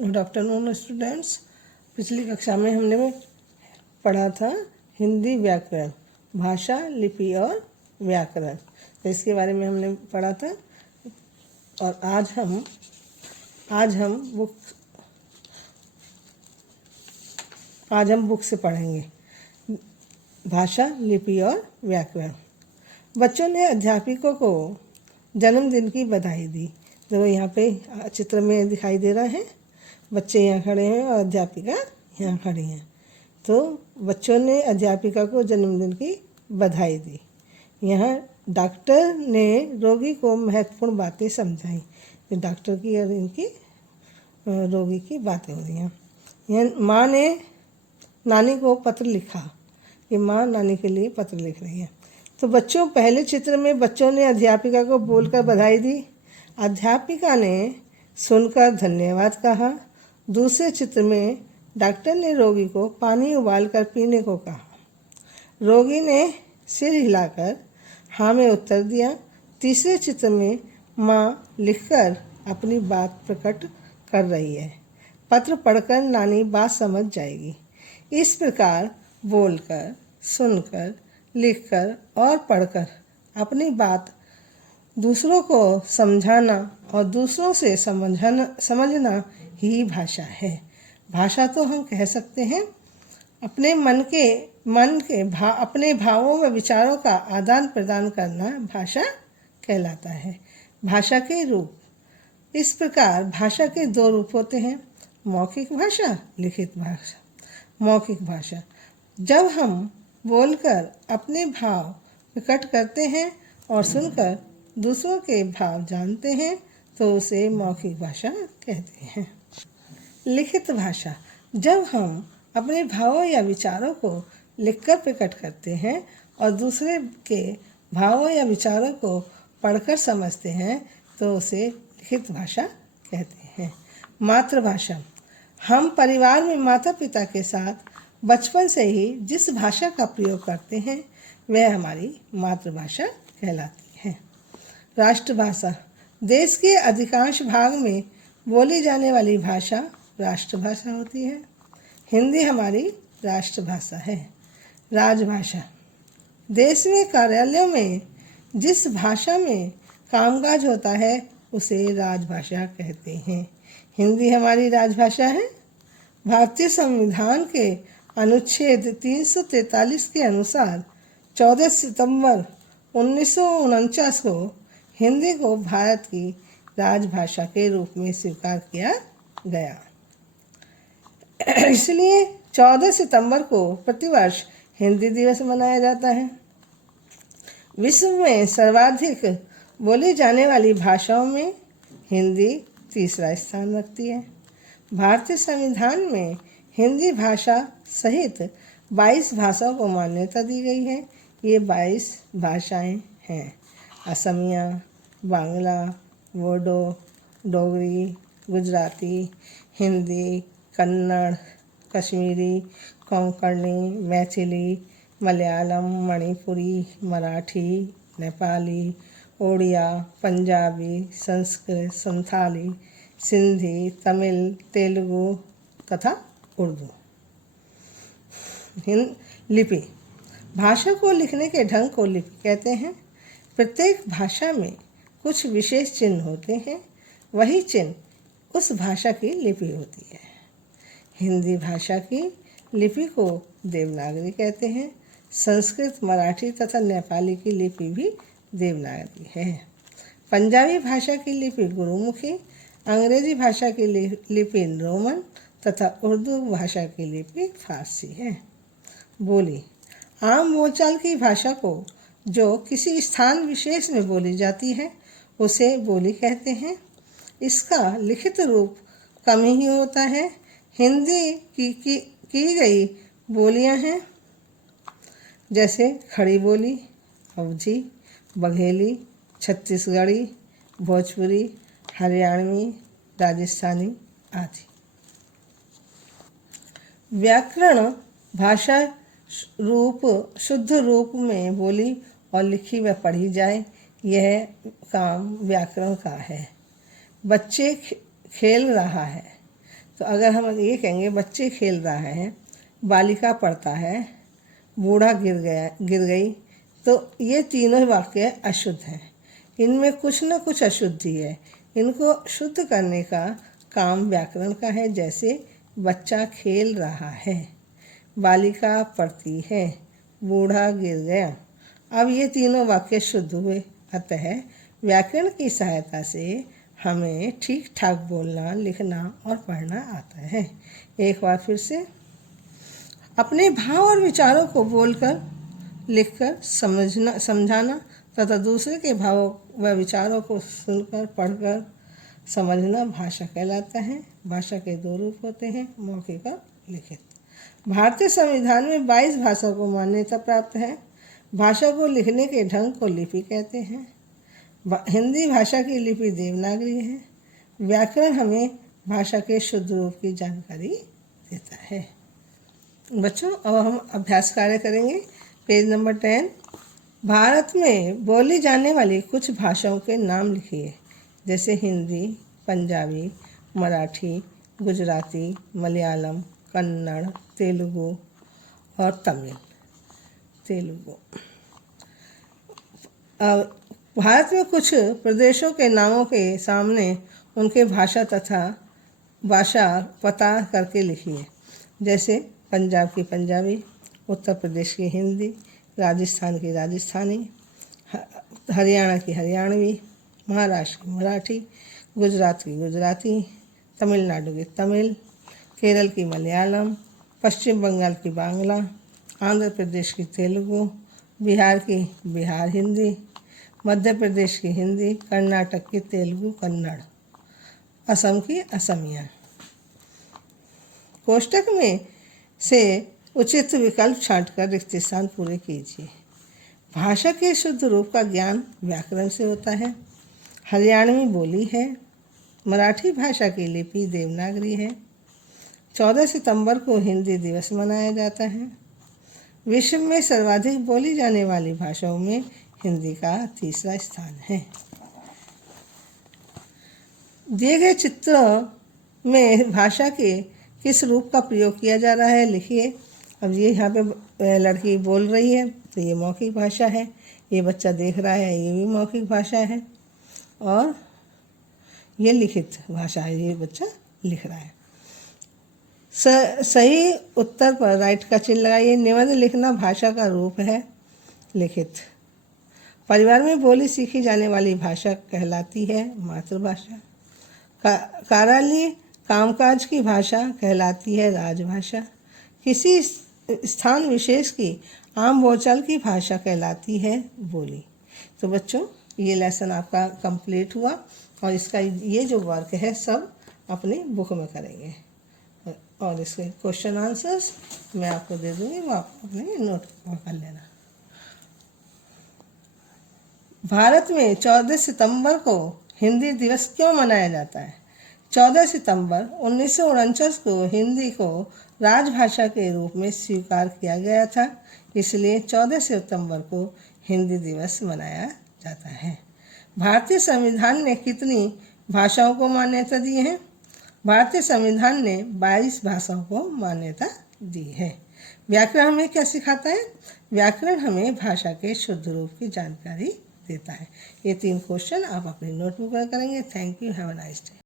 Good afternoon students. पिछली कक्षा में हमने पढ़ा था हिंदी व्याकरण, भाषा, लिपि और व्याकरण। तो इसके बारे में हमने पढ़ा था और आज हम बुक से पढ़ेंगे भाषा, लिपि और व्याकरण। बच्चों ने अध्यापिका को जन्मदिन की बधाई दी। जो यहाँ पे चित्र में दिखाई दे रहा है, बच्चे यहाँ खड़े हैं और अध्यापिका यहाँ खड़ी हैं। तो बच्चों ने अध्यापिका को जन्मदिन की बधाई दी। यहाँ डॉक्टर ने रोगी को महत्वपूर्ण बातें समझाई। ये डॉक्टर की और इनकी रोगी की बातें हो रही हैं। यह माँ ने नानी को पत्र लिखा। ये माँ नानी के लिए पत्र लिख रही है। तो बच्चों, पहले चित्र में बच्चों ने अध्यापिका को बोलकर बधाई दी। अध्यापिका ने सुनकर धन्यवाद कहा। दूसरे चित्र में डॉक्टर ने रोगी को पानी उबालकर पीने को कहा। रोगी ने सिर हिलाकर हाँ में उत्तर दिया। तीसरे चित्र में माँ लिखकर अपनी बात प्रकट कर रही है। पत्र पढ़कर नानी बात समझ जाएगी। इस प्रकार बोलकर, सुनकर, लिखकर और पढ़कर अपनी बात दूसरों को समझाना और दूसरों से समझना ही भाषा है। भाषा तो हम कह सकते हैं अपने अपने भावों व विचारों का आदान प्रदान करना भाषा कहलाता है। भाषा के रूप, इस प्रकार भाषा के दो रूप होते हैं, मौखिक भाषा, लिखित भाषा। मौखिक भाषा, जब हम बोलकर अपने भाव प्रकट करते हैं और सुनकर दूसरों के भाव जानते हैं तो उसे मौखिक भाषा कहते हैं। लिखित भाषा, जब हम अपने भावों या विचारों को लिखकर प्रकट करते हैं और दूसरे के भावों या विचारों को पढ़कर समझते हैं तो उसे लिखित भाषा कहते हैं। मातृभाषा, हम परिवार में माता पिता के साथ बचपन से ही जिस भाषा का प्रयोग करते हैं वह हमारी मातृभाषा कहलाती है। राष्ट्रभाषा, देश के अधिकांश भाग में बोली जाने वाली भाषा राष्ट्रभाषा होती है। हिंदी हमारी राष्ट्रभाषा है। राजभाषा, देश में कार्यालयों में जिस भाषा में कामकाज होता है उसे राजभाषा कहते हैं। हिंदी हमारी राजभाषा है। भारतीय संविधान के अनुच्छेद 343 के अनुसार 14 सितंबर 1949 को हिंदी को भारत की राजभाषा के रूप में स्वीकार किया गया। इसलिए 14 सितंबर को प्रतिवर्ष हिंदी दिवस मनाया जाता है। विश्व में सर्वाधिक बोली जाने वाली भाषाओं में हिंदी तीसरा स्थान रखती है। भारतीय संविधान में हिंदी भाषा सहित 22 भाषाओं को मान्यता दी गई है। ये 22 भाषाएं हैं: असमिया, बांग्ला, बोडो, डोगरी, गुजराती, हिंदी, कन्नड़, कश्मीरी, कोंकणी, मैथिली, मलयालम, मणिपुरी, मराठी, नेपाली, ओडिया, पंजाबी, संस्कृत, संथाली, सिंधी, तमिल, तेलुगु तथा उर्दू। लिपि, भाषा को लिखने के ढंग को लिपि कहते हैं। प्रत्येक भाषा में कुछ विशेष चिन्ह होते हैं, वही चिन्ह उस भाषा की लिपि होती है। हिंदी भाषा की लिपि को देवनागरी कहते हैं। संस्कृत, मराठी तथा नेपाली की लिपि भी देवनागरी है। पंजाबी भाषा की लिपि गुरुमुखी, अंग्रेजी भाषा की लिपि रोमन तथा उर्दू भाषा की लिपि फारसी है। बोली, आम बोलचाल की भाषा को जो किसी स्थान विशेष में बोली जाती है उसे बोली कहते हैं। इसका लिखित रूप कम ही होता है। हिंदी की गई बोलियां हैं जैसे खड़ी बोली, अवधी, बघेली, छत्तीसगढ़ी, भोजपुरी, हरियाणवी, राजस्थानी आदि। व्याकरण, भाषा रूप शुद्ध रूप में बोली और लिखी व पढ़ी जाए, यह काम व्याकरण का है। बच्चे खेल रहा है तो अगर हम ये कहेंगे बच्चे खेल रहा है, बालिका पढ़ता है, बूढ़ा गिर गई, तो ये तीनों वाक्य अशुद्ध हैं। इनमें कुछ न कुछ अशुद्धि है। इनको शुद्ध करने का काम व्याकरण का है। जैसे बच्चा खेल रहा है, बालिका पढ़ती है, बूढ़ा गिर गया। अब ये तीनों वाक्य शुद्ध हुए। अतः व्याकरण की सहायता से हमें ठीक ठाक बोलना, लिखना और पढ़ना आता है। एक बार फिर से, अपने भाव और विचारों को बोलकर, लिखकर समझाना तथा दूसरे के भावों व विचारों को सुनकर, पढ़कर समझना भाषा कहलाता है। भाषा के दो रूप होते हैं, मौखिक और लिखित। भारतीय संविधान में 22 भाषा को मान्यता प्राप्त है। भाषा को लिखने के ढंग को लिपि कहते हैं। हिंदी भाषा की लिपि देवनागरी है। व्याकरण हमें भाषा के शुद्ध रूप की जानकारी देता है। बच्चों, अब हम अभ्यास कार्य करेंगे। Page number 10। भारत में बोली जाने वाली कुछ भाषाओं के नाम लिखिए। जैसे हिंदी, पंजाबी, मराठी, गुजराती, मलयालम, कन्नड़, तेलुगु और तमिल। भारत में कुछ प्रदेशों के नामों के सामने उनके भाषा तथा भाषा पता करके लिखिए। जैसे पंजाब की पंजाबी, उत्तर प्रदेश की हिंदी, राजस्थान की राजस्थानी, हरियाणा की हरियाणवी, महाराष्ट्र की मराठी, गुजरात की गुजराती, तमिलनाडु की तमिल, केरल की मलयालम, पश्चिम बंगाल की बांग्ला, आंध्र प्रदेश की तेलुगु, बिहार की बिहार हिंदी, मध्य प्रदेश की हिंदी, कर्नाटक की तेलुगु कन्नड़, असम की असमिया। कोष्टक में से उचित विकल्प छांटकर रिक्त स्थान पूरे कीजिए। भाषा के शुद्ध रूप का ज्ञान व्याकरण से होता है। हरियाणवी बोली है। मराठी भाषा की लिपि देवनागरी है। 14 सितंबर को हिंदी दिवस मनाया जाता है। विश्व में सर्वाधिक बोली जाने वाली भाषाओं में हिंदी का तीसरा स्थान है। दिए गए चित्रों में भाषा के किस रूप का प्रयोग किया जा रहा है लिखिए। अब ये यहाँ पे लड़की बोल रही है तो ये मौखिक भाषा है। ये बच्चा देख रहा है, ये भी मौखिक भाषा है। और ये लिखित भाषा है, ये बच्चा लिख रहा है। सही उत्तर पर राइट का चिन्ह लगाइए। निबंध लिखना भाषा का रूप है, लिखित। परिवार में बोली सीखी जाने वाली भाषा कहलाती है मातृभाषा। कार्यालय कामकाज की भाषा कहलाती है राजभाषा। किसी स्थान विशेष की आम बोलचाल की भाषा कहलाती है बोली। तो बच्चों, ये लेसन आपका कंप्लीट हुआ और इसका ये जो वर्क है सब अपनी बुक में करेंगे और इसके क्वेश्चन आंसर्स मैं आपको दे दूँगी, वो आप अपने नोटबुक में कर लेना। भारत में 14 सितंबर को हिंदी दिवस क्यों मनाया जाता है? 14 सितंबर 1949 को हिंदी को राजभाषा के रूप में स्वीकार किया गया था, इसलिए 14 सितंबर को हिंदी दिवस मनाया जाता है। भारतीय संविधान ने कितनी भाषाओं को मान्यता दी है? भारतीय संविधान ने 22 भाषाओं को मान्यता दी है। व्याकरण हमें क्या सिखाता है? व्याकरण हमें भाषा के शुद्ध रूप की जानकारी देता है। ये 3 क्वेश्चन आप अपनी नोटबुक में करेंगे। Thank you, have a nice day.